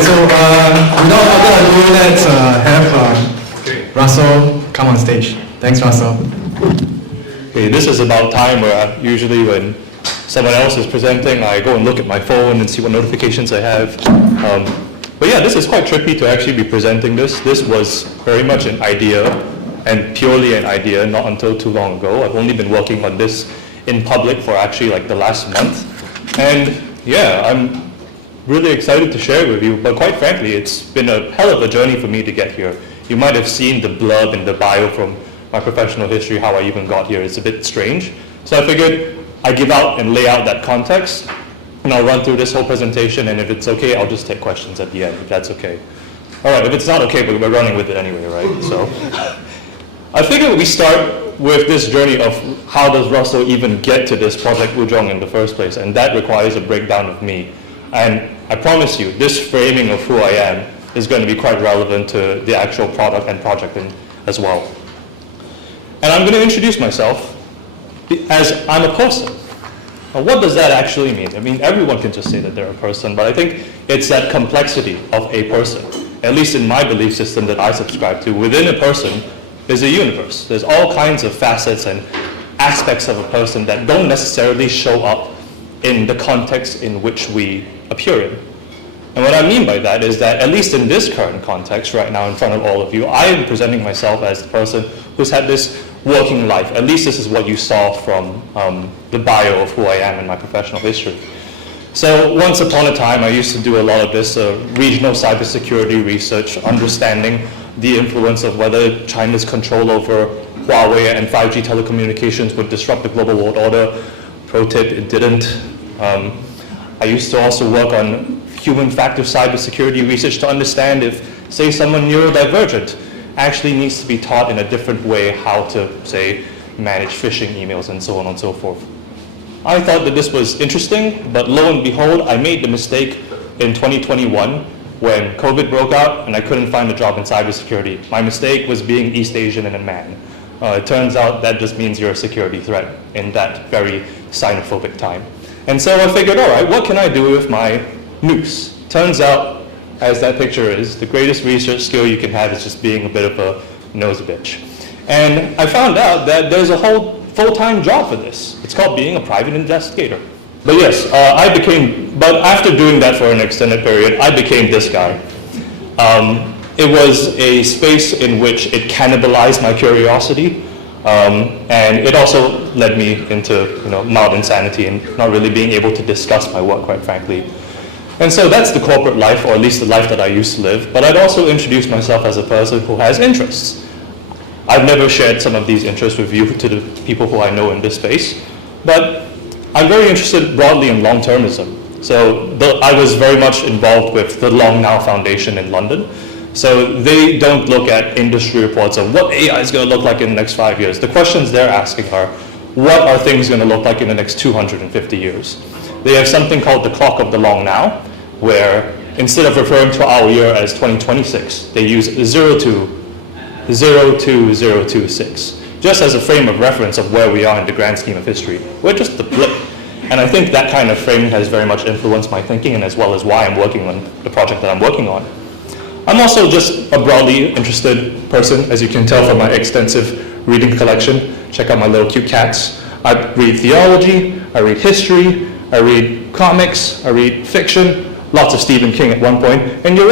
right, so without further ado, let's have Russell come on stage. Thanks, Russell. Okay, this is about time where usually when someone else is presenting, I go and look at my phone and see what notifications I have. But yeah, this is quite trippy to actually be presenting this. This was very much an idea, and purely an idea, not until too long ago. I've only been working on this in public for actually like the last month. And yeah, I'm really excited to share it with you, but quite frankly, it's been a hell of a journey for me to get here. You might have seen the blurb in the bio from my professional history, how I even got here. It's a bit strange. So I figured I give out and lay out that context, and I'll run through this whole presentation, and if it's okay, I'll just take questions at the end, if that's okay. All right, if it's not okay, but we're running with it anyway, right? So I figured we start with this journey of how does Russell even get to this Project Wuzhong in the first place, and that requires a breakdown of me. And I promise you, this framing of who I am is going to be quite relevant to the actual product and project as well. And I'm going to introduce myself as I'm a person. Now, what does that actually mean? I mean, everyone can just say that they're a person, but I think it's that complexity of a person. At least in my belief system that I subscribe to, within a person is a universe. There's all kinds of facets and aspects of a person that don't necessarily show up in the context in which we appear in. And what I mean by that is that, at least in this current context right now in front of all of you, I am presenting myself as the person who's had this working life. At least this is what you saw from the bio of who I am in my professional history. So once upon a time, I used to do a lot of this regional cybersecurity research, understanding the influence of whether China's control over Huawei and 5G telecommunications would disrupt the global world order. Pro tip, it didn't. I used to also work on human factor cybersecurity research to understand if, say, someone neurodivergent actually needs to be taught in a different way how to, say, manage phishing emails and so on and so forth. I thought that this was interesting, but lo and behold, I made the mistake in 2021 when COVID broke out and I couldn't find a job in cybersecurity. My mistake was being East Asian and a man. It turns out that just means you're a security threat in that very xenophobic time. And so I figured, all right, what can I do with my noose? Turns out, as that picture is, the greatest research skill you can have is just being a bit of a nose bitch. And I found out that there's a whole full-time job for this. It's called being a private investigator. But yes, but after doing that for an extended period, I became this guy. It was a space in which it cannibalized my curiosity, and it also led me into mild insanity and not really being able to discuss my work, quite frankly. And so that's the corporate life, or at least the life that I used to live. But I'd also introduce myself as a person who has interests. I've never shared some of these interests with you to the people who I know in this space, but I'm very interested broadly in long-termism. So I was very much involved with the Long Now Foundation in London. So they don't look at industry reports of what AI is going to look like in the next 5 years. The questions they're asking are, what are things going to look like in the next 250 years? They have something called the clock of the long now, where instead of referring to our year as 2026, they use 02026, just as a frame of reference of where we are in the grand scheme of history. We're just the blip. And I think that kind of framing has very much influenced my thinking, and as well as why I'm working on the project that I'm working on. I'm also just a broadly interested person, as you can tell from my extensive reading collection. Check out my little cute cats. I read theology, I read history, I read comics, I read fiction, lots of Stephen King at one point. And you're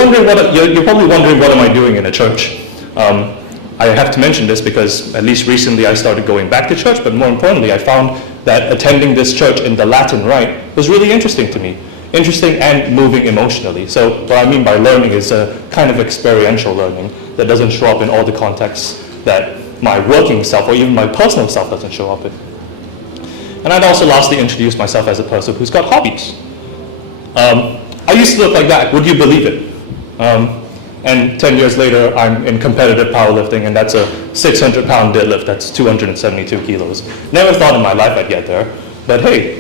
probably wondering what am I doing in a church? I have to mention this because at least recently I started going back to church, but more importantly I found that attending this church in the Latin Rite was really interesting to me. Interesting and moving emotionally. So what I mean by learning is a kind of experiential learning that doesn't show up in all the contexts that my working self or even my personal self doesn't show up in. And I'd also lastly introduce myself as a person who's got hobbies. I used to look like that, would you believe it? And 10 years later, I'm in competitive powerlifting, and that's a 600-pound deadlift, that's 272 kilos. Never thought in my life I'd get there, but hey.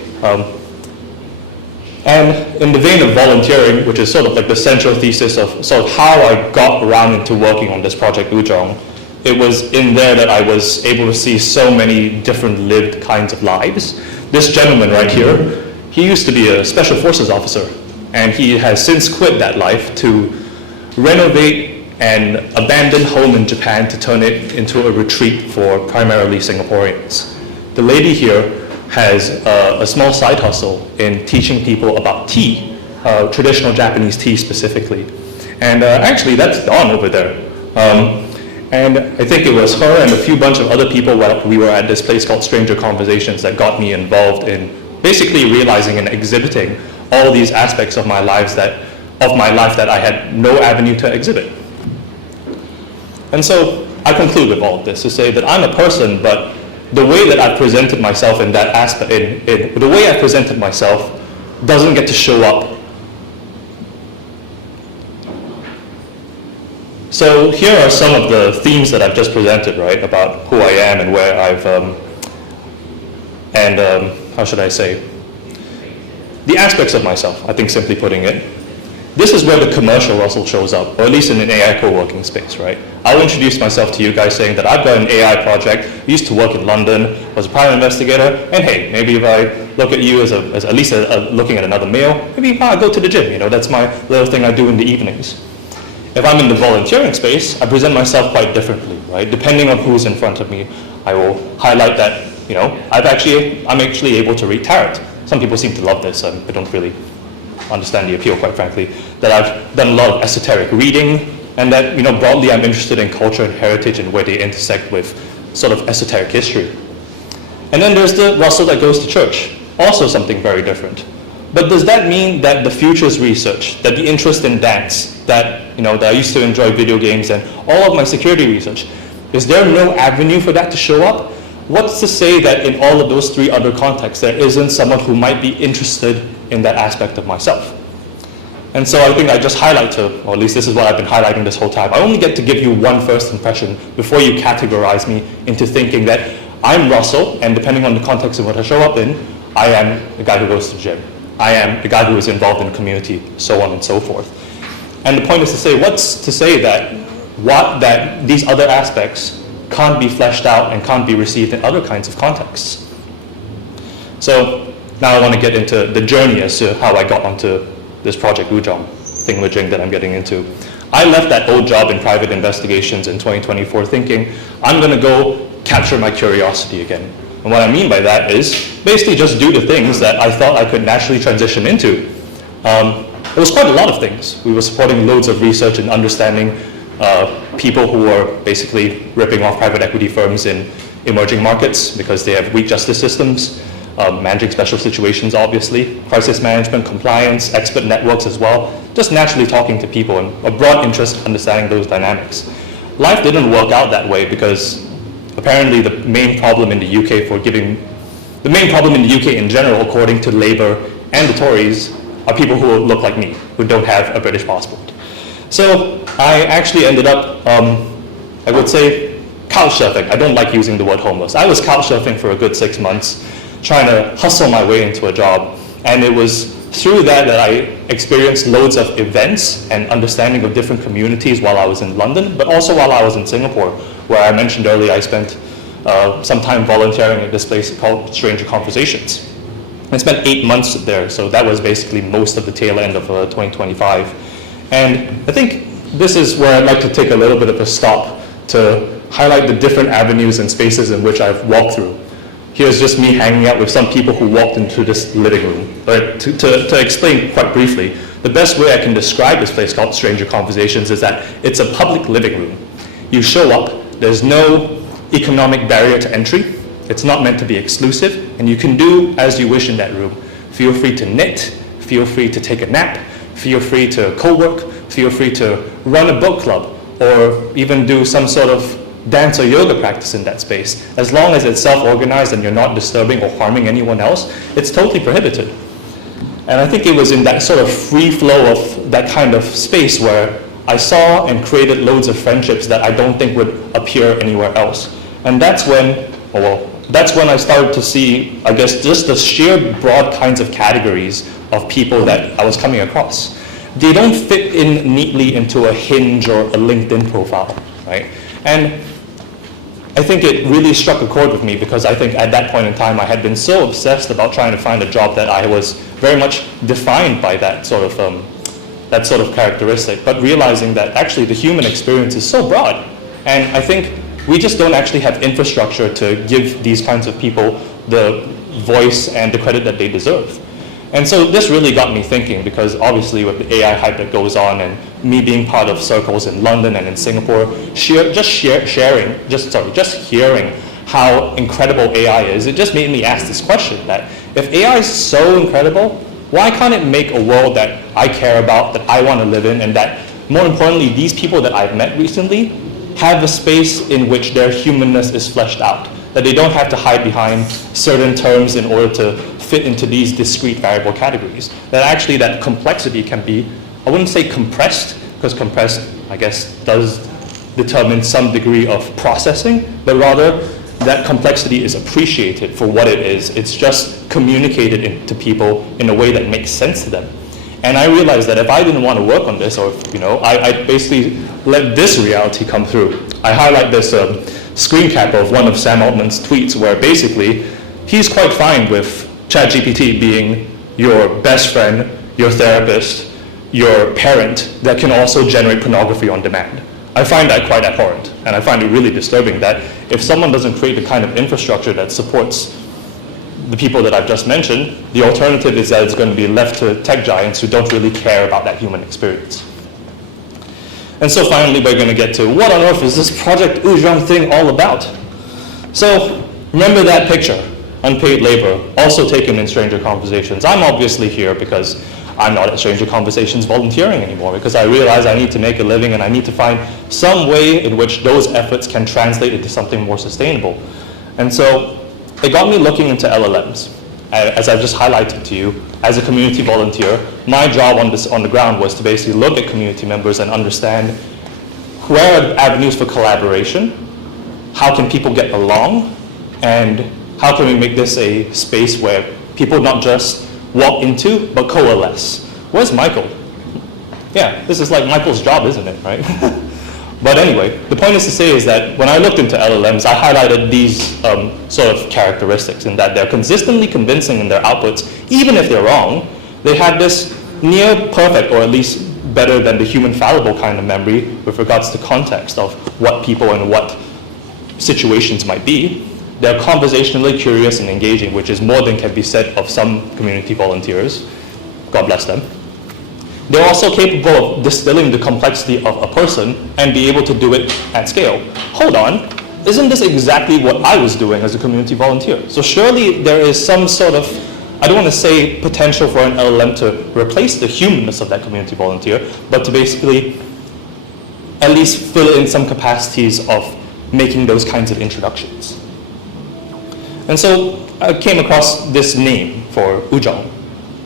And in the vein of volunteering, which is sort of like the central thesis of sort of how I got around into working on this Project Wuzhong, it was in there that I was able to see so many different lived kinds of lives. This gentleman right here, he used to be a special forces officer. And he has since quit that life to renovate an abandoned home in Japan to turn it into a retreat for primarily Singaporeans. The lady here has a small side hustle in teaching people about tea, traditional Japanese tea specifically. And actually that's Dawn over there. And I think it was her and a few bunch of other people while we were at this place called Stranger Conversations that got me involved in basically realizing and exhibiting all these aspects of my life that I had no avenue to exhibit. And so I conclude with all of this to say that I'm a person, but the way that I've presented myself in that aspect, the way I presented myself doesn't get to show up. So here are some of the themes that I've just presented, right, about who I am and where I've, how should I say, the aspects of myself, I think simply putting it. This is where the commercial Russell shows up, or at least in an AI co-working space, right? I'll introduce myself to you guys saying that I've got an AI project, used to work in London, was a private investigator, and hey, maybe if I look at you as at least looking at another male, maybe I go to the gym, that's my little thing I do in the evenings. If I'm in the volunteering space, I present myself quite differently, right? Depending on who's in front of me, I will highlight that, I'm actually able to read tarot. Some people seem to love this, I don't really understand the appeal, quite frankly, that I've done a lot of esoteric reading, and that, broadly I'm interested in culture and heritage and where they intersect with sort of esoteric history. And then there's the Russell that goes to church, also something very different. But does that mean that the futures research, that the interest in dance, that, that I used to enjoy video games and all of my security research, is there no avenue for that to show up? What's to say that in all of those three other contexts, there isn't someone who might be interested in that aspect of myself? And so I think I just highlight or at least this is what I've been highlighting this whole time. I only get to give you one first impression before you categorize me into thinking that I'm Russell, and depending on the context of what I show up in, I am the guy who goes to the gym. I am the guy who is involved in the community, so on and so forth. And the point is to say, what's to say that these other aspects can't be fleshed out and can't be received in other kinds of contexts? So now I want to get into the journey as to how I got onto this Project Wujong thingamajig that I'm getting into. I left that old job in private investigations in 2024 thinking, I'm going to go capture my curiosity again. And what I mean by that is basically just do the things that I thought I could naturally transition into. It was quite a lot of things. We were supporting loads of research and understanding people who were basically ripping off private equity firms in emerging markets because they have weak justice systems, managing special situations obviously, crisis management, compliance, expert networks as well, just naturally talking to people and a broad interest in understanding those dynamics. Life didn't work out that way because apparently the main problem in the UK in general, according to Labour and the Tories, are people who look like me, who don't have a British passport. So I actually ended up, I would say, couch surfing. I don't like using the word homeless. I was couch surfing for a good 6 months, trying to hustle my way into a job. And it was through that I experienced loads of events and understanding of different communities while I was in London, but also while I was in Singapore, where I mentioned earlier I spent some time volunteering at this place called Stranger Conversations. I spent 8 months there, so that was basically most of the tail end of 2025. And I think this is where I'd like to take a little bit of a stop to highlight the different avenues and spaces in which I've walked through. Here's just me hanging out with some people who walked into this living room. But to explain quite briefly, the best way I can describe this place called Stranger Conversations is that it's a public living room. You show up, there's no economic barrier to entry, it's not meant to be exclusive, and you can do as you wish in that room. Feel free to knit, feel free to take a nap, feel free to co-work, feel free to run a book club, or even do some sort of dance or yoga practice in that space. As long as it's self-organized and you're not disturbing or harming anyone else, it's totally prohibited. And I think it was in that sort of free flow of that kind of space where I saw and created loads of friendships that I don't think would appear anywhere else. And that's when I started to see, I guess, just the sheer broad kinds of categories of people that I was coming across. They don't fit in neatly into a Hinge or a LinkedIn profile, right? And I think it really struck a chord with me because I think at that point in time I had been so obsessed about trying to find a job that I was very much defined by that sort of characteristic, but realizing that actually the human experience is so broad. And I think we just don't actually have infrastructure to give these kinds of people the voice and the credit that they deserve. And so this really got me thinking, because obviously with the AI hype that goes on and me being part of circles in London and in Singapore, just hearing how incredible AI is, it just made me ask this question, that if AI is so incredible, why can't it make a world that I care about, that I want to live in, and that, more importantly, these people that I've met recently have a space in which their humanness is fleshed out, that they don't have to hide behind certain terms in order to fit into these discrete variable categories, that actually that complexity can be, I wouldn't say compressed, because compressed, I guess, does determine some degree of processing, but rather that complexity is appreciated for what it is. It's just communicated to people in a way that makes sense to them. And I realized that if I didn't want to work on this, or I basically let this reality come through. I highlight this screen cap of one of Sam Altman's tweets, where basically he's quite fine with ChatGPT being your best friend, your therapist, your parent that can also generate pornography on demand. I find that quite abhorrent, and I find it really disturbing that if someone doesn't create the kind of infrastructure that supports the people that I've just mentioned, the alternative is that it's going to be left to tech giants who don't really care about that human experience. And so finally, we're going to get to what on earth is this Project Huang thing all about? So remember that picture, unpaid labor, also taken in Stranger Conversations. I'm obviously here because I'm not at Stranger Conversations volunteering anymore, because I realize I need to make a living and I need to find some way in which those efforts can translate into something more sustainable. And so it got me looking into LLMs. As I've just highlighted to you, as a community volunteer, my job on the ground was to basically look at community members and understand where are avenues for collaboration, how can people get along, and how can we make this a space where people not just walk into, but coalesce. Where's Michael? Yeah, this is like Michael's job, isn't it, right? But anyway, the point is to say is that when I looked into LLMs, I highlighted these sort of characteristics, in that they're consistently convincing in their outputs, even if they're wrong. They have this near perfect, or at least better than the human fallible kind of memory with regards to context of what people and what situations might be. They're conversationally curious and engaging, which is more than can be said of some community volunteers. God bless them. They're also capable of distilling the complexity of a person and be able to do it at scale. Hold on, isn't this exactly what I was doing as a community volunteer? So surely there is some sort of, I don't want to say potential for an LLM to replace the humanness of that community volunteer, but to basically at least fill in some capacities of making those kinds of introductions. And so I came across this name for Huang.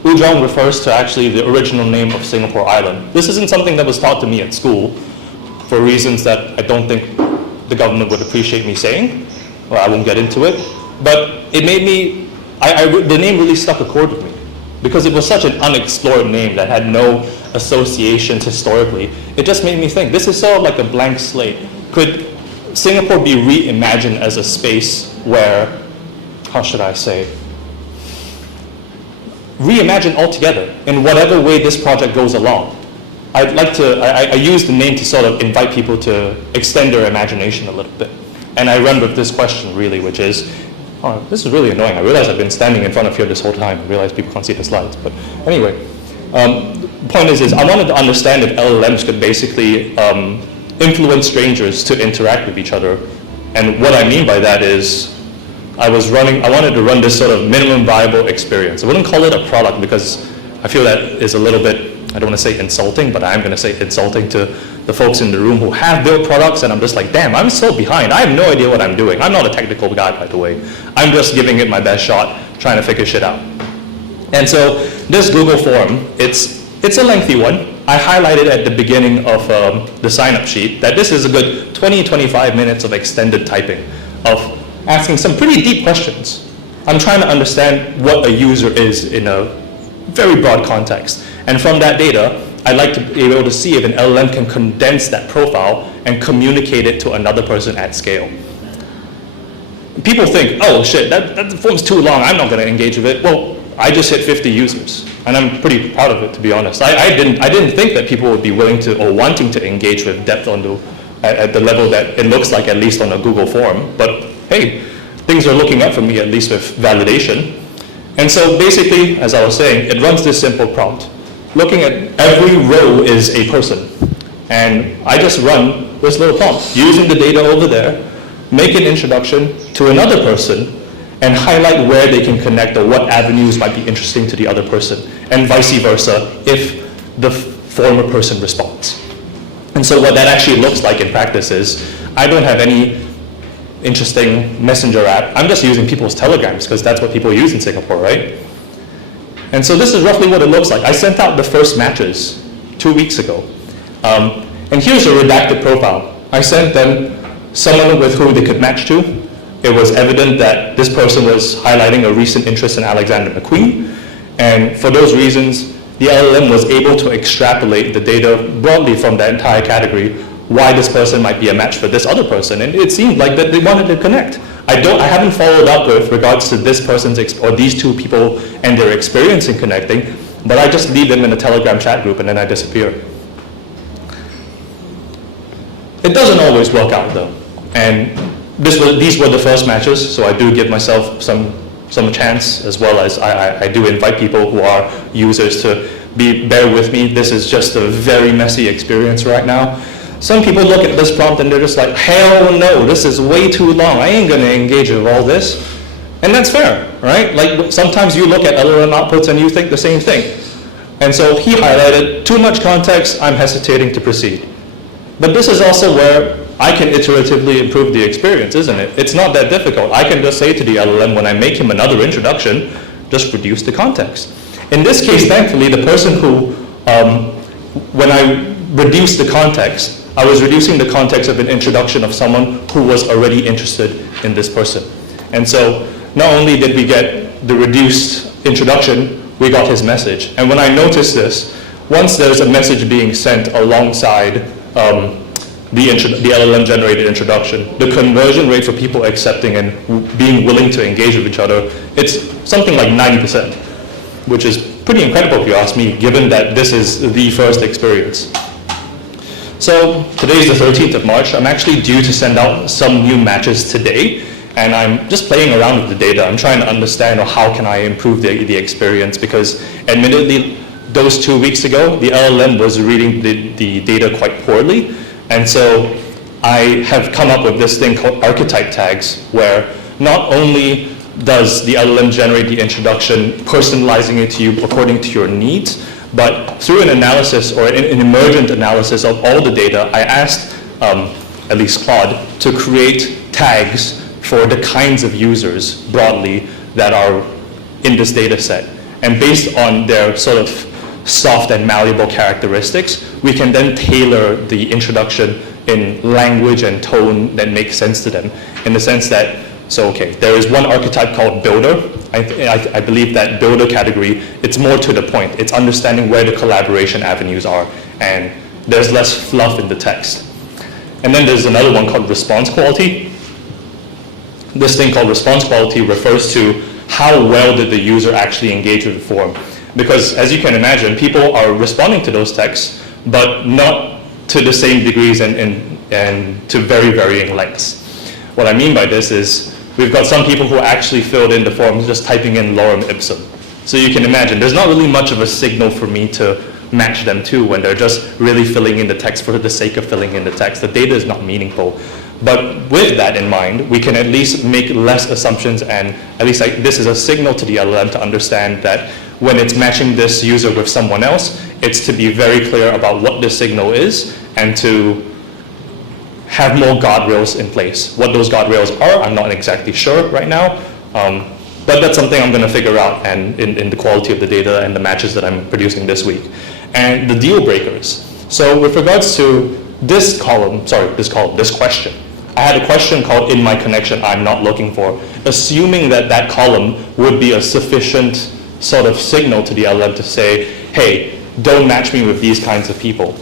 Huang refers to actually the original name of Singapore Island. This isn't something that was taught to me at school for reasons that I don't think the government would appreciate me saying. Well, I won't get into it. But it made me, the name really struck a chord with me, because it was such an unexplored name that had no associations historically. It just made me think, this is sort of like a blank slate. Could Singapore be reimagined as a space where, how should I say, reimagine altogether in whatever way this project goes along? I'd like to, I use the name to sort of invite people to extend their imagination a little bit. And I run with this question really, which is, oh, this is really annoying. I realize I've been standing in front of here this whole time. I realize people can't see the slides, but anyway. The point is I wanted to understand if LLMs could basically influence strangers to interact with each other. And what I mean by that is, I wanted to run this sort of minimum viable experience. I wouldn't call it a product because I feel that is a little bit, I don't want to say insulting, but I am going to say insulting to the folks in the room who have built products, and I'm just like, damn, I'm so behind. I have no idea what I'm doing. I'm not a technical guy, by the way. I'm just giving it my best shot, trying to figure shit out. And so this Google form, it's a lengthy one. I highlighted at the beginning of the sign-up sheet that this is a good 20-25 minutes of extended typing, of asking some pretty deep questions. I'm trying to understand what a user is in a very broad context. And from that data, I'd like to be able to see if an LLM can condense that profile and communicate it to another person at scale. People think, oh shit, that form's too long, I'm not going to engage with it. Well, I just hit 50 users, and I'm pretty proud of it, to be honest. I didn't think that people would be willing to or wanting to engage with depth at the level that it looks like, at least on a Google form. But hey, things are looking up for me, at least with validation. And so basically, as I was saying, it runs this simple prompt. Looking at every row is a person. And I just run this little prompt, using the data over there, make an introduction to another person, and highlight where they can connect or what avenues might be interesting to the other person, and vice versa if the former person responds. And so what that actually looks like in practice is, I don't have any interesting messenger app. I'm just using people's telegrams because that's what people use in Singapore, right? And so this is roughly what it looks like. I sent out the first matches 2 weeks ago. And here's a redacted profile. I sent them someone with who they could match to. It was evident that this person was highlighting a recent interest in Alexander McQueen. And for those reasons, the LLM was able to extrapolate the data broadly from that entire category, why this person might be a match for this other person. And it seemed like that they wanted to connect. I haven't followed up with regards to this person's or these two people and their experience in connecting, but I just leave them in a Telegram chat group and then I disappear. It doesn't always work out though. And these were the first matches, so I do give myself some chance, as well as I do invite people who are users to bear with me. This is just a very messy experience right now. Some people look at this prompt and they're just like, hell no, this is way too long. I ain't gonna engage with all this. And that's fair, right? Like sometimes you look at LLM outputs and you think the same thing. And so he highlighted too much context, I'm hesitating to proceed. But this is also where I can iteratively improve the experience, isn't it? It's not that difficult. I can just say to the LLM when I make him another introduction, just reduce the context. In this case, thankfully, the person who, when I reduced the context, I was reducing the context of an introduction of someone who was already interested in this person. And so not only did we get the reduced introduction, we got his message. And when I noticed this, once there's a message being sent alongside the LLM generated introduction, the conversion rate for people accepting and being willing to engage with each other, it's something like 90%, which is pretty incredible if you ask me, given that this is the first experience. So today's the 13th of March. I'm actually due to send out some new matches today, and I'm just playing around with the data. I'm trying to understand how can I improve the experience, because admittedly, those 2 weeks ago, the LLM was reading the data quite poorly. And so I have come up with this thing called archetype tags, where not only does the LLM generate the introduction, personalizing it to you according to your needs, but through an analysis or an emergent analysis of all the data, I asked, at least Claude, to create tags for the kinds of users broadly that are in this data set. And based on their sort of soft and malleable characteristics, we can then tailor the introduction in language and tone that makes sense to them, in the sense that, so okay, there is one archetype called builder. I believe that builder category, it's more to the point. It's understanding where the collaboration avenues are, and there's less fluff in the text. And then there's another one called response quality. This thing called response quality refers to how well did the user actually engage with the form. Because as you can imagine, people are responding to those texts, but not to the same degrees and to very varying lengths. What I mean by this is, we've got some people who actually filled in the forms just typing in lorem ipsum. So you can imagine, there's not really much of a signal for me to match them to when they're just really filling in the text for the sake of filling in the text. The data is not meaningful. But with that in mind, we can at least make less assumptions, and at least this is a signal to the LLM to understand that when it's matching this user with someone else, it's to be very clear about what the signal is and to have more guardrails in place. What those guardrails are, I'm not exactly sure right now, but that's something I'm going to figure out and in the quality of the data and the matches that I'm producing this week. And the deal breakers. So with regards to this question, I had a question called in my connection I'm not looking for, assuming that that column would be a sufficient sort of signal to the LLM to say, hey, don't match me with these kinds of people.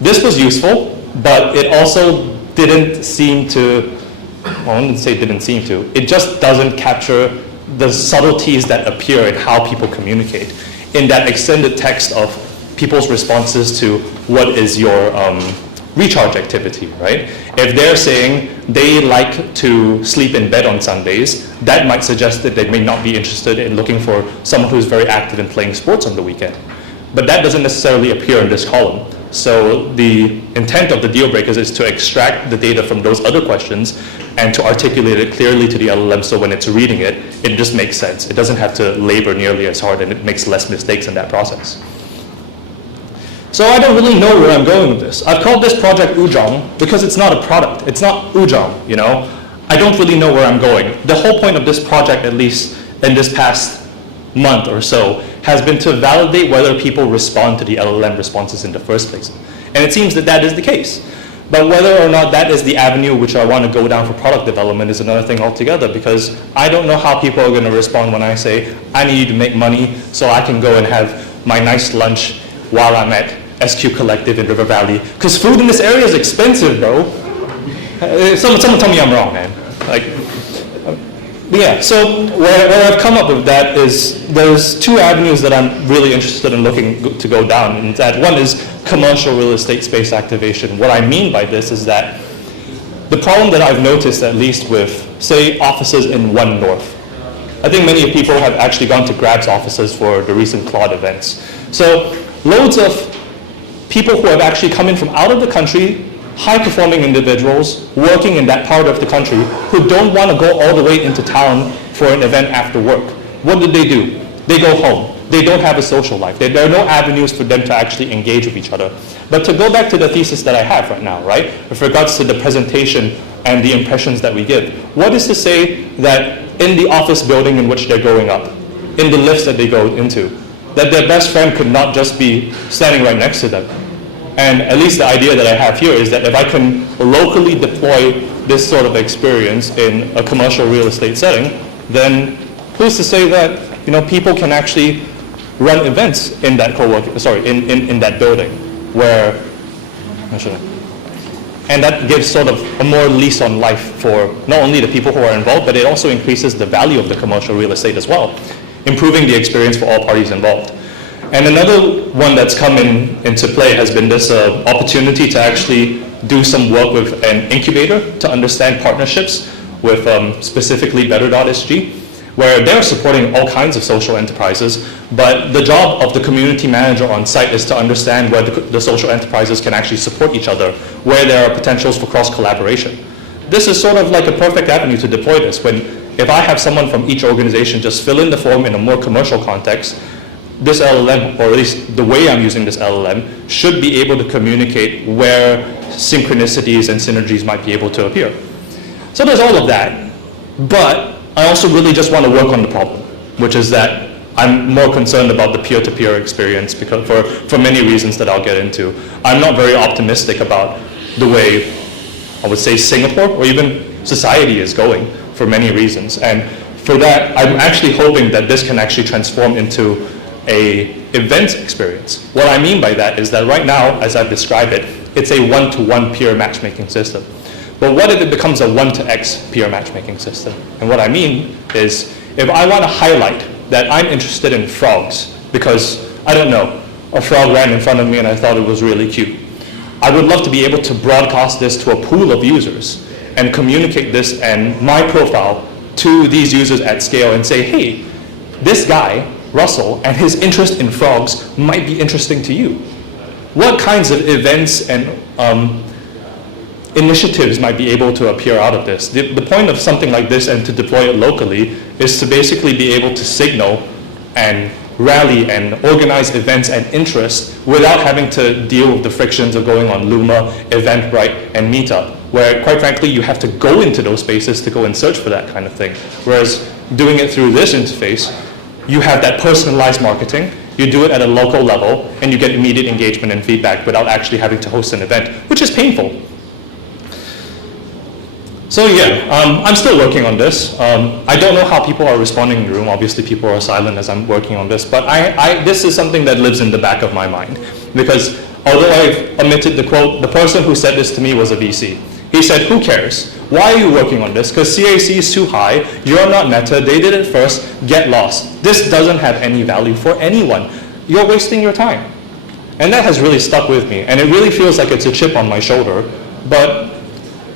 This was useful, but it also didn't seem to, well, I wouldn't say didn't seem to, it just doesn't capture the subtleties that appear in how people communicate, in that extended text of people's responses to what is your recharge activity, right? If they're saying they like to sleep in bed on Sundays, that might suggest that they may not be interested in looking for someone who's very active in playing sports on the weekend. But that doesn't necessarily appear in this column. So the intent of the deal breakers is to extract the data from those other questions and to articulate it clearly to the LLM, so when it's reading it, it just makes sense. It doesn't have to labor nearly as hard, and it makes less mistakes in that process. So I don't really know where I'm going with this. I've called this project Ujong because it's not a product. It's not Ujong, you know? I don't really know where I'm going. The whole point of this project, at least in this past month or so, has been to validate whether people respond to the LLM responses in the first place. And it seems that that is the case. But whether or not that is the avenue which I want to go down for product development is another thing altogether, because I don't know how people are going to respond when I say, I need you to make money so I can go and have my nice lunch while I'm at SQ Collective in River Valley. Because food in this area is expensive, bro. Someone tell me I'm wrong, man. Like, yeah, so where I've come up with that is there's two avenues that I'm really interested in looking to go down. And that one is commercial real estate space activation. What I mean by this is that the problem that I've noticed, at least with, say, offices in One North. I think many people have actually gone to Grab's offices for the recent Claude events. So loads of people who have actually come in from out of the country, high-performing individuals working in that part of the country who don't want to go all the way into town for an event after work. What do? They go home. They don't have a social life. There are no avenues for them to actually engage with each other. But to go back to the thesis that I have right now, right, with regards to the presentation and the impressions that we give, what is to say that in the office building in which they're growing up, in the lifts that they go into, that their best friend could not just be standing right next to them? And at least the idea that I have here is that if I can locally deploy this sort of experience in a commercial real estate setting, then who's to say that, you know, people can actually run events in that in that building where, and that gives sort of a more lease on life for not only the people who are involved, but it also increases the value of the commercial real estate as well, improving the experience for all parties involved. And another one that's come into play has been this opportunity to actually do some work with an incubator to understand partnerships with specifically Better.sg, where they're supporting all kinds of social enterprises, but the job of the community manager on site is to understand where the social enterprises can actually support each other, where there are potentials for cross-collaboration. This is sort of like a perfect avenue to deploy this, when if I have someone from each organization just fill in the form in a more commercial context, this LLM, or at least the way I'm using this LLM, should be able to communicate where synchronicities and synergies might be able to appear. So there's all of that, but I also really just want to work on the problem, which is that I'm more concerned about the peer-to-peer experience because for many reasons that I'll get into. I'm not very optimistic about the way, I would say, Singapore or even society is going for many reasons. And for that, I'm actually hoping that this can actually transform into a event experience. What I mean by that is that right now, as I've described it, it's a one-to-one peer matchmaking system. But what if it becomes a 1-to-X peer matchmaking system? And what I mean is, if I want to highlight that I'm interested in frogs because, I don't know, a frog ran in front of me and I thought it was really cute, I would love to be able to broadcast this to a pool of users and communicate this and my profile to these users at scale and say, hey, this guy, Russell, and his interest in frogs might be interesting to you. What kinds of events and initiatives might be able to appear out of this? The point of something like this and to deploy it locally is to basically be able to signal and rally and organize events and interest without having to deal with the frictions of going on Luma, Eventbrite, and Meetup, where quite frankly you have to go into those spaces to go and search for that kind of thing. Whereas doing it through this interface, you have that personalized marketing, you do it at a local level, and you get immediate engagement and feedback without actually having to host an event, which is painful. So yeah, I'm still working on this. I don't know how people are responding in the room. Obviously people are silent as I'm working on this, but this is something that lives in the back of my mind. Because although I've omitted the quote, the person who said this to me was a VC. He said, who cares? Why are you working on this? Because CAC is too high, you're not Meta, they did it first, get lost. This doesn't have any value for anyone. You're wasting your time. And that has really stuck with me, and it really feels like it's a chip on my shoulder. But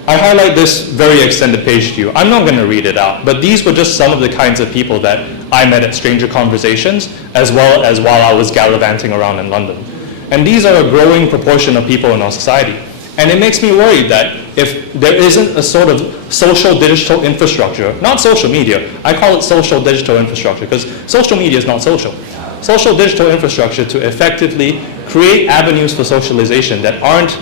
I highlight this very extended page to you. I'm not going to read it out, but these were just some of the kinds of people that I met at Stranger Conversations, as well as while I was gallivanting around in London. And these are a growing proportion of people in our society. And it makes me worried that if there isn't a sort of social digital infrastructure, not social media, I call it social digital infrastructure, because social media is not social. Social digital infrastructure to effectively create avenues for socialization that aren't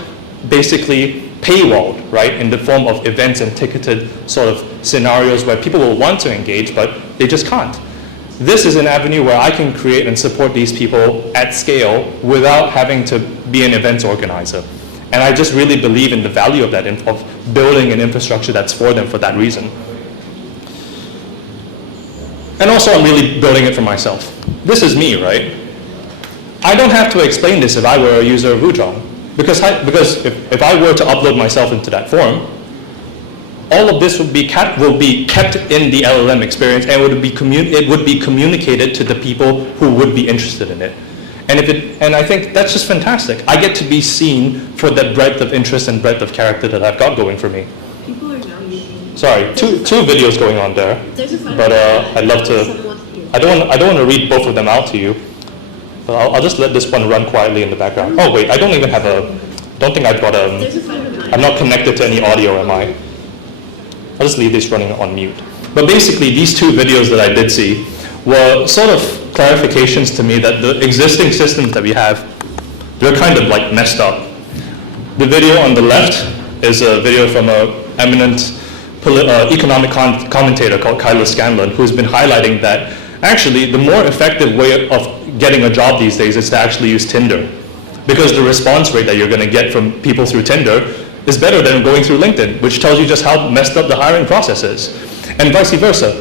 basically paywalled, right, in the form of events and ticketed sort of scenarios where people will want to engage, but they just can't. This is an avenue where I can create and support these people at scale without having to be an events organizer. And I just really believe in the value of that, of building an infrastructure that's for them for that reason. And also I'm really building it for myself. This is me, right? I don't have to explain this if I were a user of Huang. Because if I were to upload myself into that forum, all of this will be kept in the LLM experience, and it would be communicated to the people who would be interested in it. And I think that's just fantastic. I get to be seen for that breadth of interest and breadth of character that I've got going for me. People are now using. Sorry, two videos going on there, but I'd love to. I don't want to read both of them out to you. But I'll just let this one run quietly in the background. Oh wait, I don't even have don't think I've got I'm not connected to any audio, am I? I'll just leave this running on mute. But basically, these two videos that I did see were sort of clarifications to me that the existing systems that we have, they're kind of like messed up. The video on the left is a video from an eminent economic commentator called Kyla Scanlon, who's been highlighting that actually the more effective way of getting a job these days is to actually use Tinder. Because the response rate that you're going to get from people through Tinder is better than going through LinkedIn, which tells you just how messed up the hiring process is. And vice versa.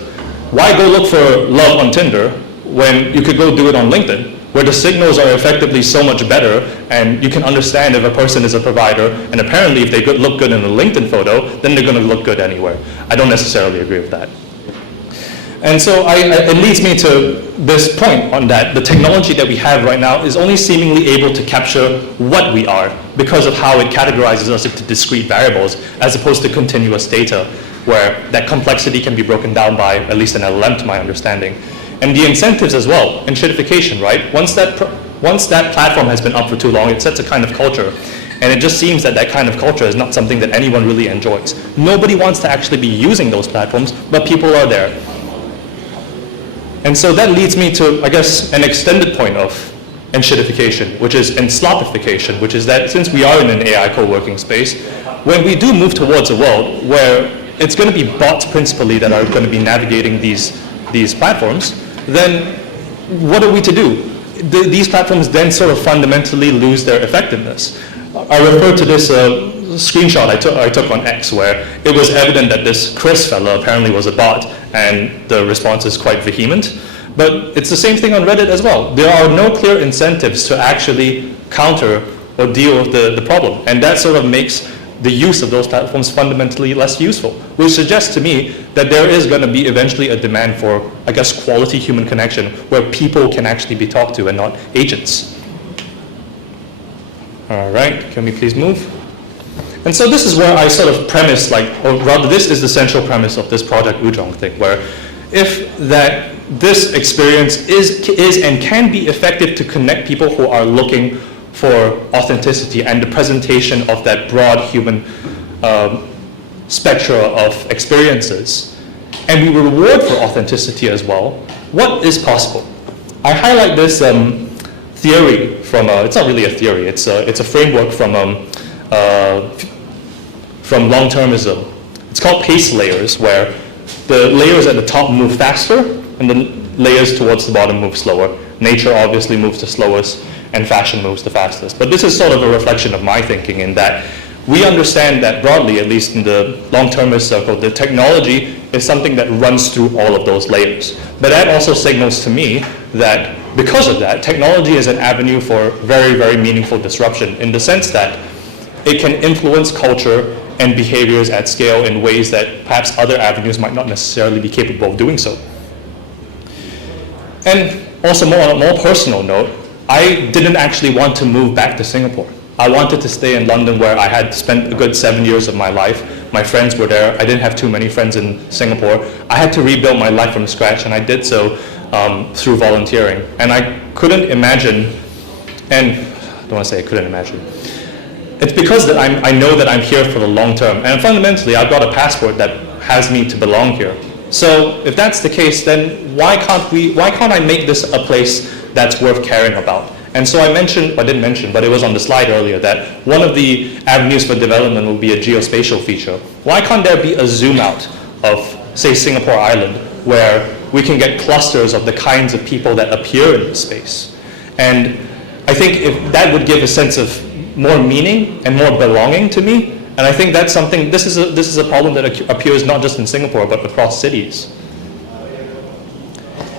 Why go look for love on Tinder when you could go do it on LinkedIn, where the signals are effectively so much better, and you can understand if a person is a provider, and apparently if they look good in a LinkedIn photo, then they're going to look good anywhere. I don't necessarily agree with that. And so it leads me to this point on that the technology that we have right now is only seemingly able to capture what we are because of how it categorizes us into discrete variables as opposed to continuous data, where that complexity can be broken down by at least an LLM to my understanding. And the incentives as well, and shitification, right? Once that platform has been up for too long, it sets a kind of culture. And it just seems that that kind of culture is not something that anyone really enjoys. Nobody wants to actually be using those platforms, but people are there. And so that leads me to, I guess, an extended point of enshittification, which is enslopification, which is that since we are in an AI co-working space, when we do move towards a world where it's going to be bots principally that are going to be navigating these platforms, then what are we to do? These platforms then sort of fundamentally lose their effectiveness. I refer to this screenshot I took on X, where it was evident that this Chris fella apparently was a bot, and the response is quite vehement. But it's the same thing on Reddit as well. There are no clear incentives to actually counter or deal with the problem. And that sort of makes the use of those platforms fundamentally less useful, which suggests to me that there is going to be eventually a demand for, I guess, quality human connection where people can actually be talked to and not agents. All right, can we please move? And so this is where I sort of premise, or rather this is the central premise of this Project Huang thing, where if that this experience is and can be effective to connect people who are looking for authenticity and the presentation of that broad human spectra of experiences, and we reward for authenticity as well, what is possible? I highlight this theory from, it's not really a theory, it's a framework from long-termism. It's called pace layers, where the layers at the top move faster and the layers towards the bottom move slower. Nature obviously moves the slowest and fashion moves the fastest. But this is sort of a reflection of my thinking in that we understand that broadly, at least in the long-termist circle, the technology is something that runs through all of those layers. But that also signals to me that because of that, technology is an avenue for very, very meaningful disruption in the sense that it can influence culture and behaviors at scale in ways that perhaps other avenues might not necessarily be capable of doing so. And also on a more personal note, I didn't actually want to move back to Singapore. I wanted to stay in London where I had spent a good 7 years of my life. My friends were there. I didn't have too many friends in Singapore. I had to rebuild my life from scratch, and I did so through volunteering. And I couldn't imagine, and I don't want to say I couldn't imagine. It's because that I know that I'm here for the long term. And fundamentally, I've got a passport that has me to belong here. So if that's the case, then why can't I make this a place that's worth caring about? And so I didn't mention, but it was on the slide earlier, that one of the avenues for development will be a geospatial feature. Why can't there be a zoom out of, say, Singapore Island, where we can get clusters of the kinds of people that appear in the space? And I think if that would give a sense of more meaning and more belonging to me. And I think that's something, this is a problem that appears not just in Singapore, but across cities.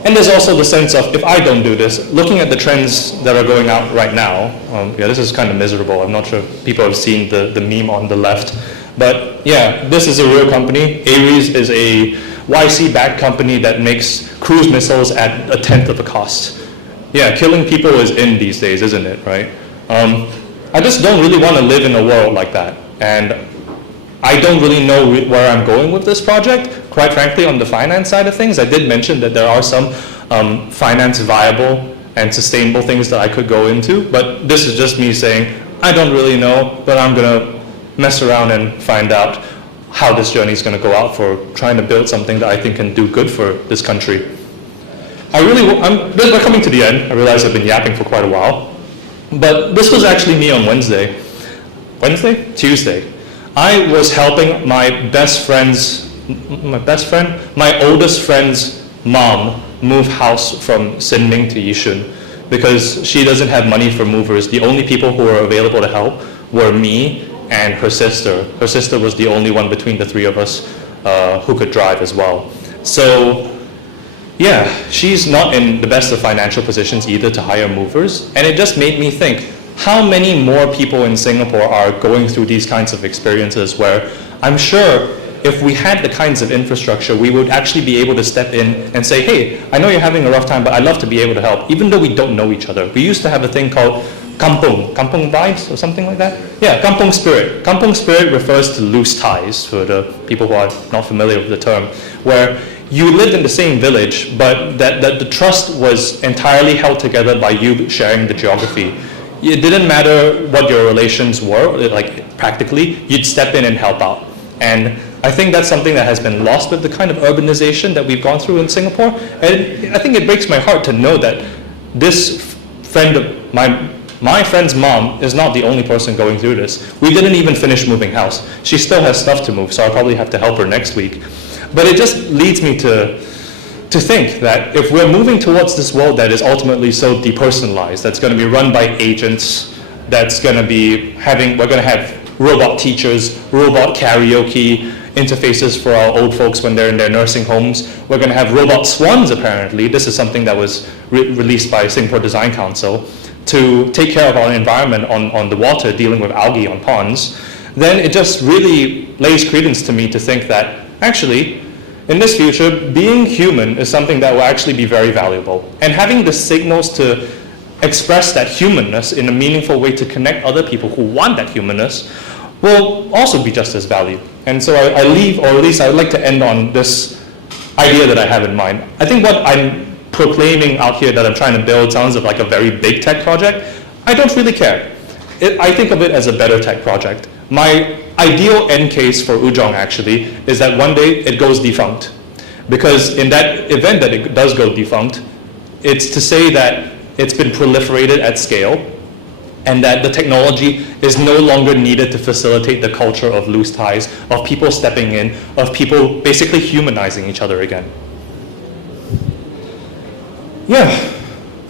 And there's also the sense of, if I don't do this, looking at the trends that are going out right now, yeah, this is kind of miserable. I'm not sure if people have seen the meme on the left. But yeah, this is a real company. Ares is a YC-backed company that makes cruise missiles at 1/10 of the cost. Yeah, killing people is in these days, isn't it, right? I just don't really want to live in a world like that. And I don't really know where I'm going with this project. Quite frankly, on the finance side of things, I did mention that there are some finance viable and sustainable things that I could go into, but this is just me saying, I don't really know, but I'm gonna mess around and find out how this journey is gonna go out for trying to build something that I think can do good for this country. We're coming to the end. I realize I've been yapping for quite a while, but this was actually me on Tuesday. I was helping my oldest friend's mom move house from Sinming to Yishun because she doesn't have money for movers. The only people who were available to help were me and her sister. Her sister was the only one between the three of us who could drive as well. So yeah, she's not in the best of financial positions either to hire movers. And it just made me think, how many more people in Singapore are going through these kinds of experiences where I'm sure if we had the kinds of infrastructure, we would actually be able to step in and say, hey, I know you're having a rough time, but I'd love to be able to help, even though we don't know each other. We used to have a thing called kampung vibes or something like that. Yeah, kampung spirit. Kampung spirit refers to loose ties for the people who are not familiar with the term, where you lived in the same village, but that the trust was entirely held together by you sharing the geography. It didn't matter what your relations were, like practically, you'd step in and help out. And I think that's something that has been lost with the kind of urbanization that we've gone through in Singapore. And I think it breaks my heart to know that this friend of my friend's mom is not the only person going through this. We didn't even finish moving house. She still has stuff to move, so I'll probably have to help her next week. But it just leads me to think that if we're moving towards this world that is ultimately so depersonalized, that's going to be run by agents, that's going to be we're going to have robot teachers, robot karaoke interfaces for our old folks when they're in their nursing homes. We're going to have robot swans, apparently. This is something that was released by Singapore Design Council to take care of our environment on the water, dealing with algae on ponds. Then it just really lays credence to me to think that actually, in this future, being human is something that will actually be very valuable. And having the signals to express that humanness in a meaningful way to connect other people who want that humanness will also be just as valuable. And so I leave, or at least I would like to end on this idea that I have in mind. I think what I'm proclaiming out here that I'm trying to build sounds like a very big tech project. I don't really care. I think of it as a better tech project. My ideal end case for Ujong actually is that one day it goes defunct. Because in that event that it does go defunct, it's to say that it's been proliferated at scale and that the technology is no longer needed to facilitate the culture of loose ties, of people stepping in, of people basically humanizing each other again. Yeah,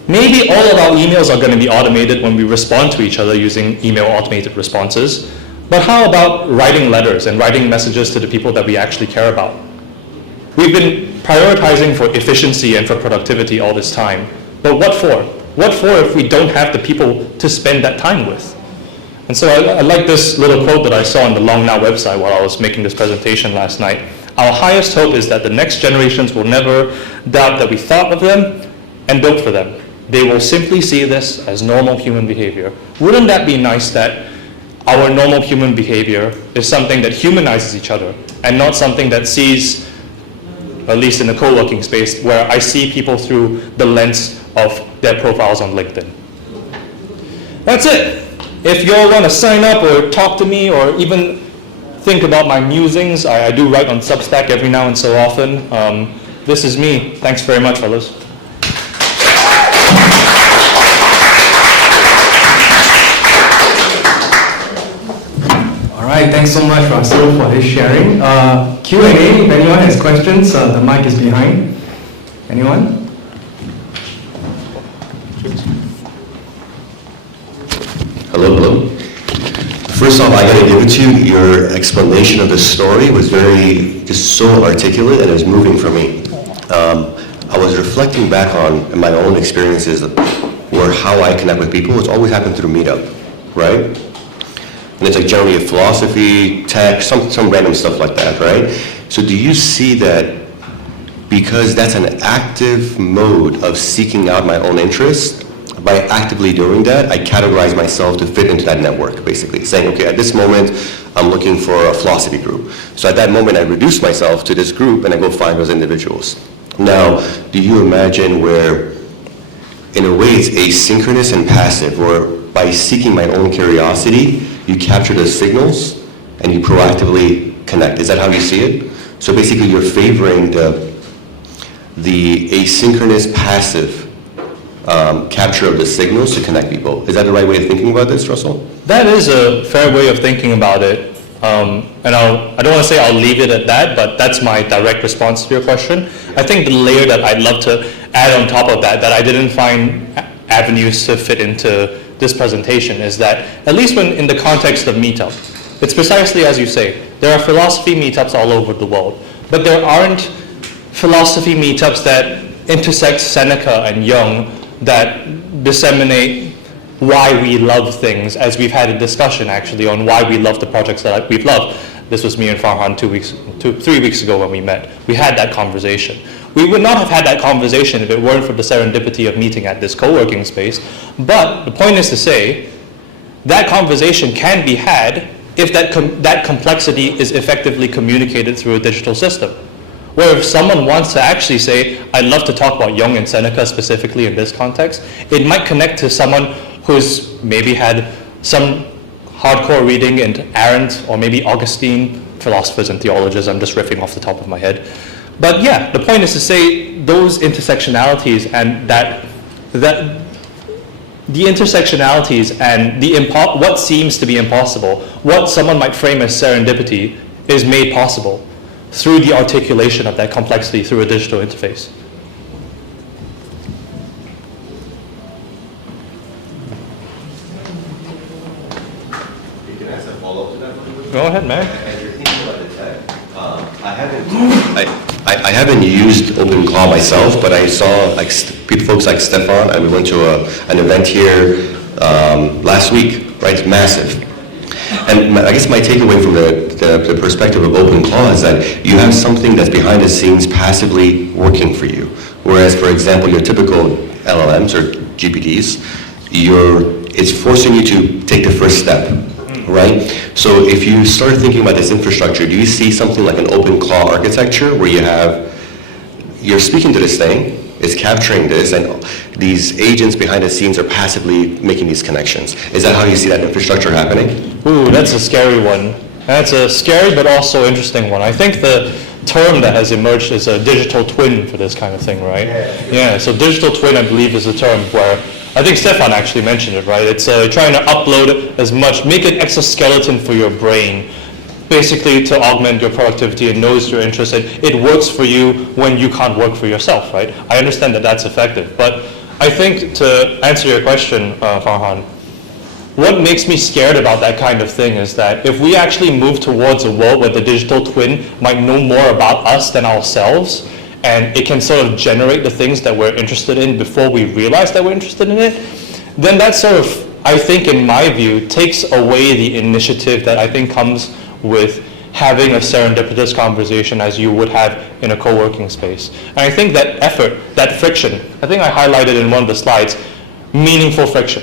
maybe all of our emails are going to be automated when we respond to each other using email automated responses. But how about writing letters and writing messages to the people that we actually care about? We've been prioritizing for efficiency and for productivity all this time. But what for? What for if we don't have the people to spend that time with? And so I like this little quote that I saw on the Long Now website while I was making this presentation last night. Our highest hope is that the next generations will never doubt that we thought of them and built for them. They will simply see this as normal human behavior. Wouldn't that be nice that our normal human behavior is something that humanizes each other and not something that sees, at least in the co-working space, where I see people through the lens of their profiles on LinkedIn. That's it. If you all want to sign up or talk to me or even think about my musings, I do write on Substack every now and so often. This is me. Thanks very much, fellas. All right, thanks so much, Russell, for this sharing. Q&A, if anyone has questions, the mic is behind. Anyone? Hello. First off, I gotta give it to you, your explanation of the story was just so articulate and it was moving for me. I was reflecting back on my own experiences where how I connect with people, it's always happened through Meetup, right? And it's like generally a philosophy, tech, some random stuff like that, right? So do you see that because that's an active mode of seeking out my own interests, by actively doing that, I categorize myself to fit into that network, basically. Saying, okay, at this moment, I'm looking for a philosophy group. So at that moment, I reduce myself to this group and I go find those individuals. Now, do you imagine where, in a way, it's asynchronous and passive, where by seeking my own curiosity, you capture the signals and you proactively connect? Is that how you see it? So basically, you're favoring the asynchronous, passive capture of the signals to connect people. Is that the right way of thinking about this, Russell? That is a fair way of thinking about it. And I don't want to say I'll leave it at that, but that's my direct response to your question. I think the layer that I'd love to add on top of that I didn't find avenues to fit into this presentation, is that at least when in the context of Meetup, it's precisely as you say. There are philosophy meetups all over the world, but there aren't philosophy meetups that intersect Seneca and Huang that disseminate why we love things, as we've had a discussion actually on why we love the projects that we've loved. This was me and Farhan 3 weeks ago when we met. We had that conversation. We would not have had that conversation if it weren't for the serendipity of meeting at this co-working space. But the point is to say, that conversation can be had if that complexity is effectively communicated through a digital system. Where if someone wants to actually say, I'd love to talk about Huang and Seneca specifically in this context, it might connect to someone who's maybe had some hardcore reading in Arendt or maybe Augustine, philosophers and theologians, I'm just riffing off the top of my head. But yeah, the point is to say those intersectionalities and the intersectionalities and what seems to be impossible, what someone might frame as serendipity, is made possible through the articulation of that complexity through a digital interface. Can I ask a follow-up to that? Go ahead, man. As you're thinking about the tech, I haven't used OpenClaw myself, but I saw folks like Stefan, and we went to an event here last week, right? It's massive. And I guess my takeaway from the perspective of OpenClaw is that you have something that's behind the scenes passively working for you. Whereas, for example, your typical LLMs or GPTs, it's forcing you to take the first step, right? So if you start thinking about this infrastructure, do you see something like an OpenClaw architecture where you're speaking to this thing, it's capturing this, and these agents behind the scenes are passively making these connections? Is that how you see that infrastructure happening? Ooh, that's a scary one. That's a scary but also interesting one. I think the term that has emerged is a digital twin for this kind of thing, right? Yeah, so digital twin, I believe, is a term where, I think Stefan actually mentioned it, right? It's trying to upload as much, make an exoskeleton for your brain, basically to augment your productivity and knows your interests. It works for you when you can't work for yourself, right? I understand that that's effective, but I think to answer your question, Farhan, what makes me scared about that kind of thing is that if we actually move towards a world where the digital twin might know more about us than ourselves, and it can sort of generate the things that we're interested in before we realize that we're interested in it, then that sort of I think, in my view, takes away the initiative that I think comes with having a serendipitous conversation as you would have in a co-working space. And I think that effort, that friction, I think I highlighted in one of the slides, meaningful friction.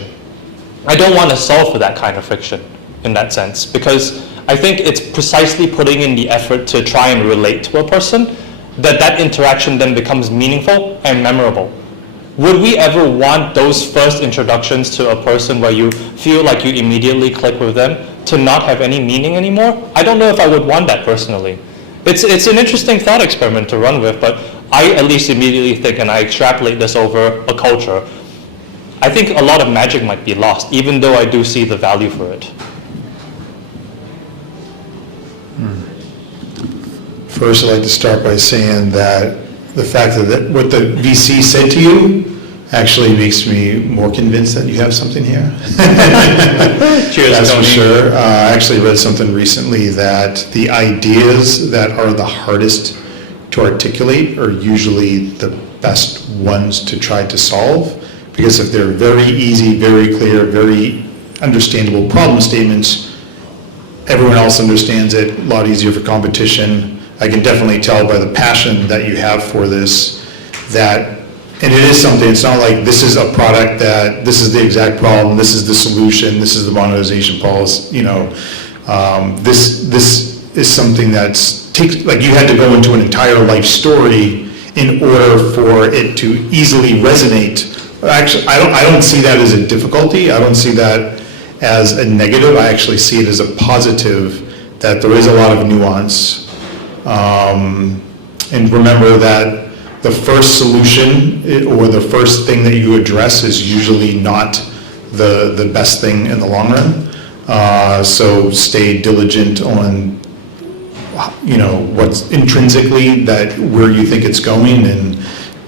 I don't want to solve for that kind of friction in that sense, because I think it's precisely putting in the effort to try and relate to a person that interaction then becomes meaningful and memorable. Would we ever want those first introductions to a person where you feel like you immediately click with them to not have any meaning anymore? I don't know if I would want that personally. It's an interesting thought experiment to run with, but I at least immediately think, and I extrapolate this over a culture, I think a lot of magic might be lost, even though I do see the value for it. First, I'd like to start by saying that the fact that what the VC said to you actually makes me more convinced that you have something here. Cheers, That's for Tony. sure. I actually read something recently that the ideas that are the hardest to articulate are usually the best ones to try to solve, because if they're very easy, very clear, very understandable problem statements, everyone else understands it, a lot easier for competition. I can definitely tell by the passion that you have for this that, and it is something, it's not like this is a product that, this is the exact problem, this is the solution, this is the monetization policy, you know. This is something that's, like you had to go into an entire life story in order for it to easily resonate. Actually, I don't see that as a difficulty, I don't see that as a negative, I actually see it as a positive, that there is a lot of nuance. And remember that the first solution or the first thing that you address is usually not the best thing in the long run. So stay diligent on, you know, what's intrinsically that where you think it's going, and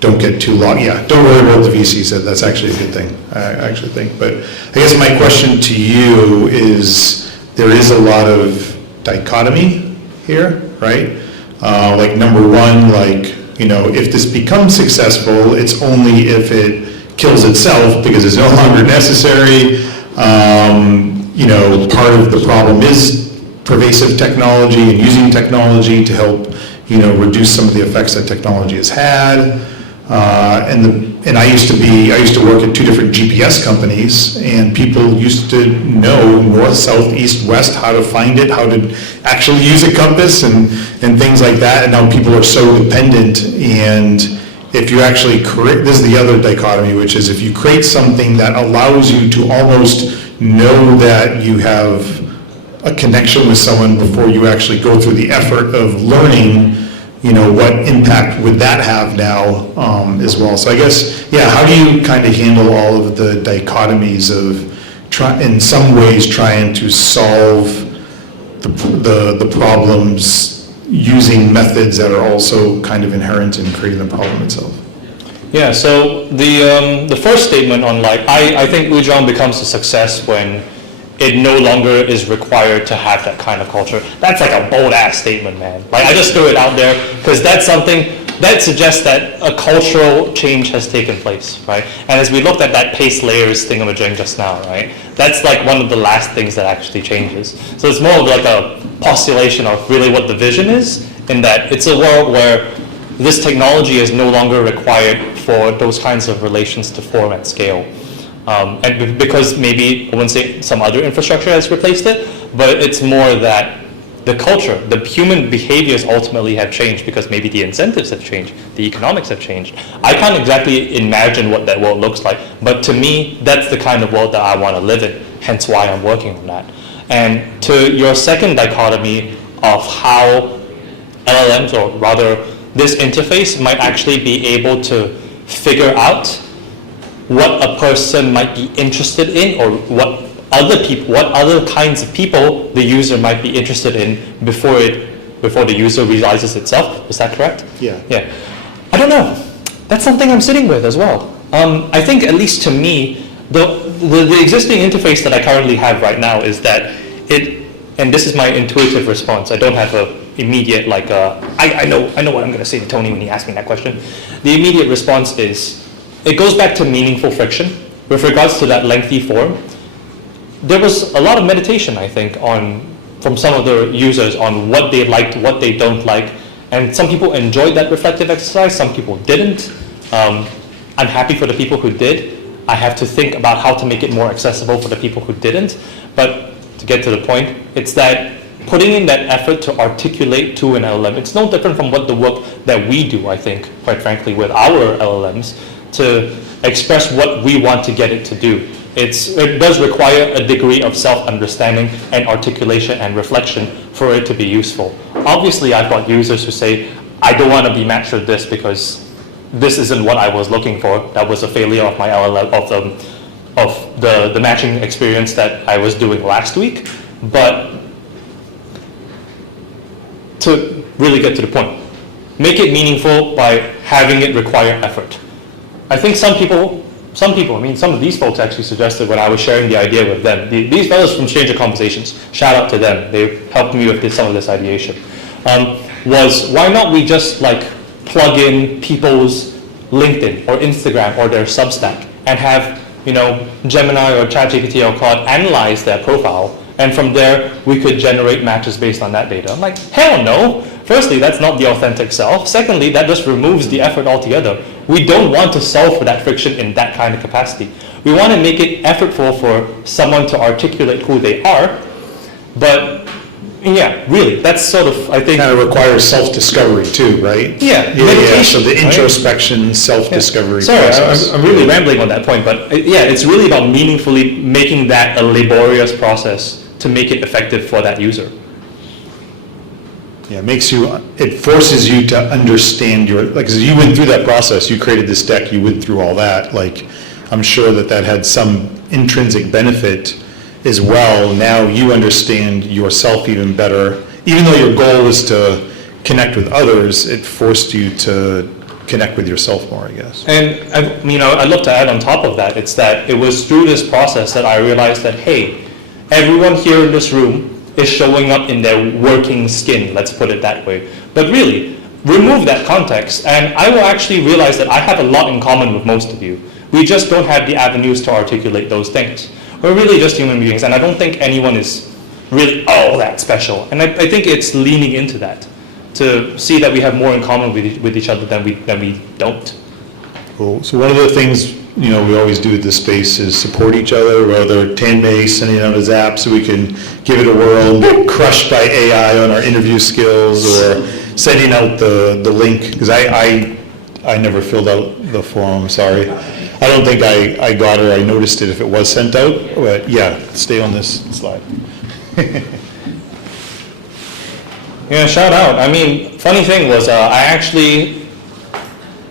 don't get too long. Yeah, don't worry about what the VC said. That's actually a good thing, I actually think. But I guess my question to you is, there is a lot of dichotomy here, right? Like number one, like, you know, if this becomes successful, it's only if it kills itself because it's no longer necessary. You know, part of the problem is pervasive technology and using technology to help, you know, reduce some of the effects that technology has had. And I used to work at two different GPS companies, and people used to know north, south, east, west, how to find it, how to actually use a compass and things like that. And now people are so dependent, and if you actually create, this is the other dichotomy, which is if you create something that allows you to almost know that you have a connection with someone before you actually go through the effort of learning, you know, what impact would that have now as well. So I guess, yeah, how do you kind of handle all of the dichotomies of in some ways trying to solve the problems using methods that are also kind of inherent in creating the problem itself? Yeah, so the first statement on, like, I think Ujong becomes a success when it no longer is required to have that kind of culture. That's like a bold ass statement, man. Like, I just threw it out there because that's something that suggests that a cultural change has taken place, right? And as we looked at that pace layers thingamajig just now, right? That's like one of the last things that actually changes. So it's more of like a postulation of really what the vision is, in that it's a world where this technology is no longer required for those kinds of relations to form at scale. And because maybe, I wouldn't say some other infrastructure has replaced it, but it's more that the culture, the human behaviors ultimately have changed because maybe the incentives have changed, the economics have changed. I can't exactly imagine what that world looks like, but to me, that's the kind of world that I want to live in, hence why I'm working on that. And to your second dichotomy of how LLMs, or rather this interface, might actually be able to figure out what a person might be interested in, or what other kinds of people the user might be interested in before the user realizes itself. Is that correct? Yeah. Yeah. I don't know. That's something I'm sitting with as well. I think, at least to me, the existing interface that I currently have right now is that and this is my intuitive response. I don't have a immediate, like, I know what I'm going to say to Tony when he asks me that question. The immediate response is, it goes back to meaningful friction. With regards to that lengthy form, there was a lot of meditation, I think, from some of the users on what they liked, what they don't like. And some people enjoyed that reflective exercise, some people didn't. I'm happy for the people who did. I have to think about how to make it more accessible for the people who didn't. But to get to the point, it's that putting in that effort to articulate to an LLM, it's no different from what the work that we do, I think, quite frankly, with our LLMs, to express what we want to get it to do. It does require a degree of self-understanding and articulation and reflection for it to be useful. Obviously, I've got users who say, I don't want to be matched with this because this isn't what I was looking for. That was a failure of my LLM, of the matching experience that I was doing last week. But to really get to the point, make it meaningful by having it require effort. I think some of these folks actually suggested when I was sharing the idea with them, these fellows from Stranger Conversations, shout out to them, they helped me with some of this ideation, was why not we just like plug in people's LinkedIn or Instagram or their Substack and have, Gemini or ChatGPT or Claude analyze their profile, and from there we could generate matches based on that data. I'm like, hell no. Firstly, that's not the authentic self. Secondly, that just removes the effort altogether. We don't want to solve for that friction in that kind of capacity. We want to make it effortful for someone to articulate who they are, but yeah, really, that's sort of, I think... Kind of requires self-discovery too, right? Yeah, meditation, so the right? introspection, self-discovery Sorry, process. I'm really rambling on that point, but yeah, it's really about meaningfully making that a laborious process to make it effective for that user. Yeah, it forces you to understand as you went through that process, you created this deck, you went through all that, I'm sure that had some intrinsic benefit as well. Now you understand yourself even better. Even though your goal is to connect with others, it forced you to connect with yourself more, I guess. And I'd love to add on top of that, it's that it was through this process that I realized that, hey, everyone here in this room is showing up in their working skin, let's put it that way. But really, remove that context, and I will actually realize that I have a lot in common with most of you. We just don't have the avenues to articulate those things. We're really just human beings, and I don't think anyone is really all that special. And I think it's leaning into that, to see that we have more in common with each other than we don't. Cool. So one of the things we always do at this space is support each other, whether Tanmay sending out his app so we can give it a whirl and get crushed by AI on our interview skills, or sending out the link, because I never filled out the form, sorry. I don't think I got it, I noticed it if it was sent out, but yeah, stay on this slide. Yeah, shout out. Funny thing was I actually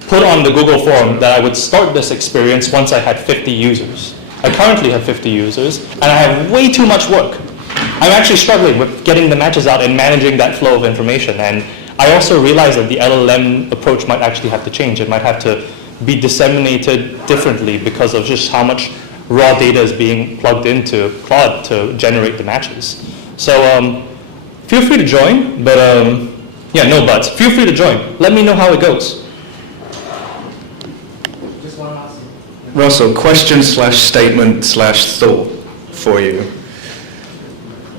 put on the Google form that I would start this experience once I had 50 users. I currently have 50 users, and I have way too much work. I'm actually struggling with getting the matches out and managing that flow of information. And I also realize that the LLM approach might actually have to change. It might have to be disseminated differently because of just how much raw data is being plugged into Claude to generate the matches. So feel free to join, but yeah, no buts. Feel free to join. Let me know how it goes. Russell, question/statement/thought for you.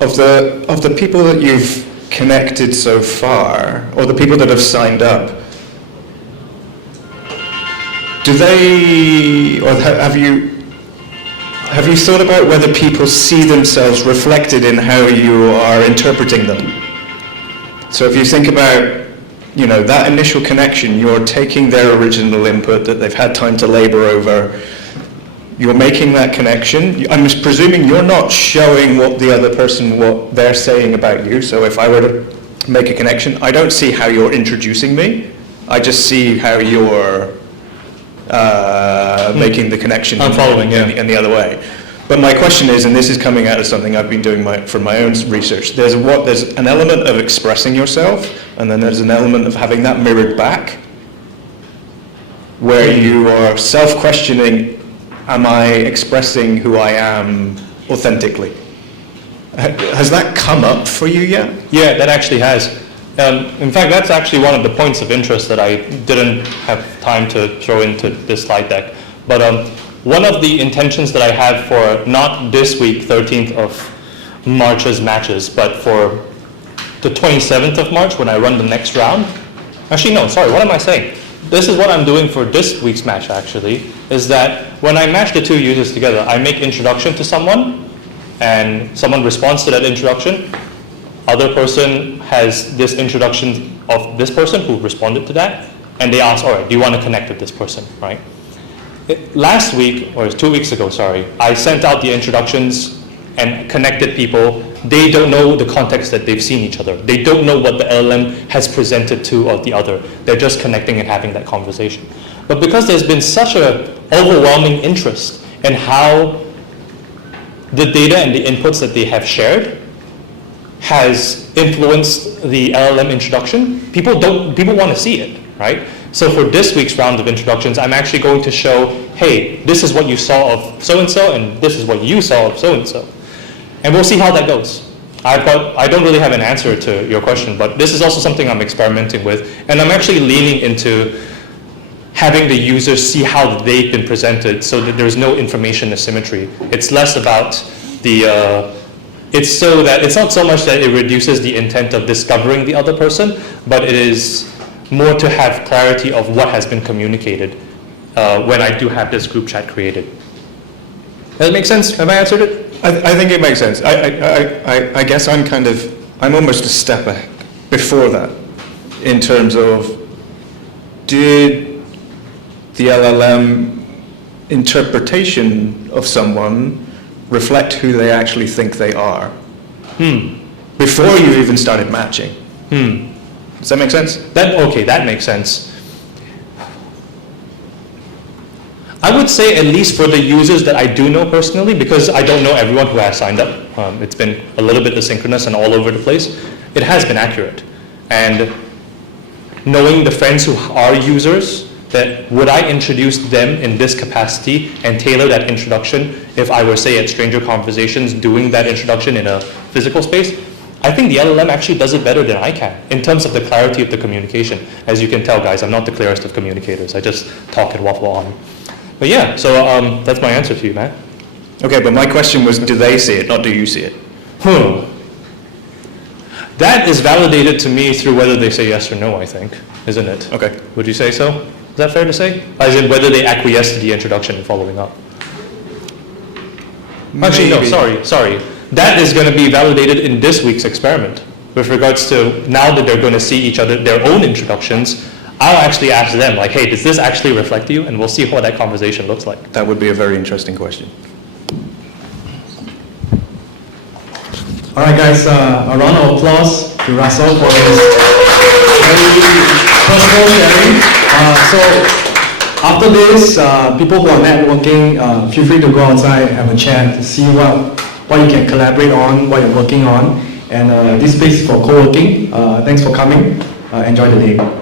Of the people that you've connected so far, or the people that have signed up, do they, or have you thought about whether people see themselves reflected in how you are interpreting them? So if you think about that initial connection, you're taking their original input that they've had time to labor over, you're making that connection. I'm just presuming you're not showing what they're saying about you. So if I were to make a connection, I don't see how you're introducing me. I just see how you're making the connection. I'm following, yeah. In the other way. But my question is, and this is coming out of something I've been doing for my own research, there's an element of expressing yourself, and then there's an element of having that mirrored back, where you are self-questioning, am I expressing who I am authentically? Has that come up for you yet? Yeah, that actually has. In fact, that's actually one of the points of interest that I didn't have time to throw into this slide deck. But one of the intentions that I have for not this week, 13th of March's matches, but for the 27th of March when I run the next round. Actually, no, sorry, what am I saying? This is what I'm doing for this week's match actually, is that when I match the two users together, I make introduction to someone and someone responds to that introduction. Other person has this introduction of this person who responded to that, and they ask, all right, do you want to connect with this person, right? Last week, or 2 weeks ago, sorry, I sent out the introductions and connected people. They don't know the context that they've seen each other. They don't know what the LLM has presented to or the other. They're just connecting and having that conversation. But because there's been such an overwhelming interest in how the data and the inputs that they have shared has influenced the LLM introduction, people want to see it, right? So for this week's round of introductions, I'm actually going to show, hey, this is what you saw of so-and-so, and this is what you saw of so-and-so. And we'll see how that goes. I don't really have an answer to your question, but this is also something I'm experimenting with, and I'm actually leaning into having the users see how they've been presented so that there's no information asymmetry. It's less about the, it's not so much that it reduces the intent of discovering the other person, but it is more to have clarity of what has been communicated when I do have this group chat created. Does that make sense? Have I answered it? I think it makes sense. I guess I'm almost a step back before that in terms of, did the LLM interpretation of someone reflect who they actually think they are? Before you even started matching. Does that make sense? Okay, that makes sense. I would say at least for the users that I do know personally, because I don't know everyone who has signed up. It's been a little bit asynchronous and all over the place. It has been accurate. And knowing the friends who are users, that would I introduce them in this capacity and tailor that introduction if I were, say, at Stranger Conversations doing that introduction in a physical space? I think the LLM actually does it better than I can in terms of the clarity of the communication. As you can tell, guys, I'm not the clearest of communicators. I just talk and waffle on. But yeah, so that's my answer to you, Matt. Okay, but my question was, do they see it, not do you see it? That is validated to me through whether they say yes or no, I think, isn't it? Okay. Would you say so? Is that fair to say? As in whether they acquiesce to the introduction and following up. Actually, no, sorry. That is going to be validated in this week's experiment. With regards to now that they're going to see each other, their own introductions, I'll actually ask them, like, hey, does this actually reflect you? And we'll see what that conversation looks like. That would be a very interesting question. All right, guys, a round of applause to Russell for his very personal sharing. So after this, people who are networking, feel free to go outside, have a chat, see what you can collaborate on, what you're working on. And this space is for co-working. Thanks for coming. Enjoy the day.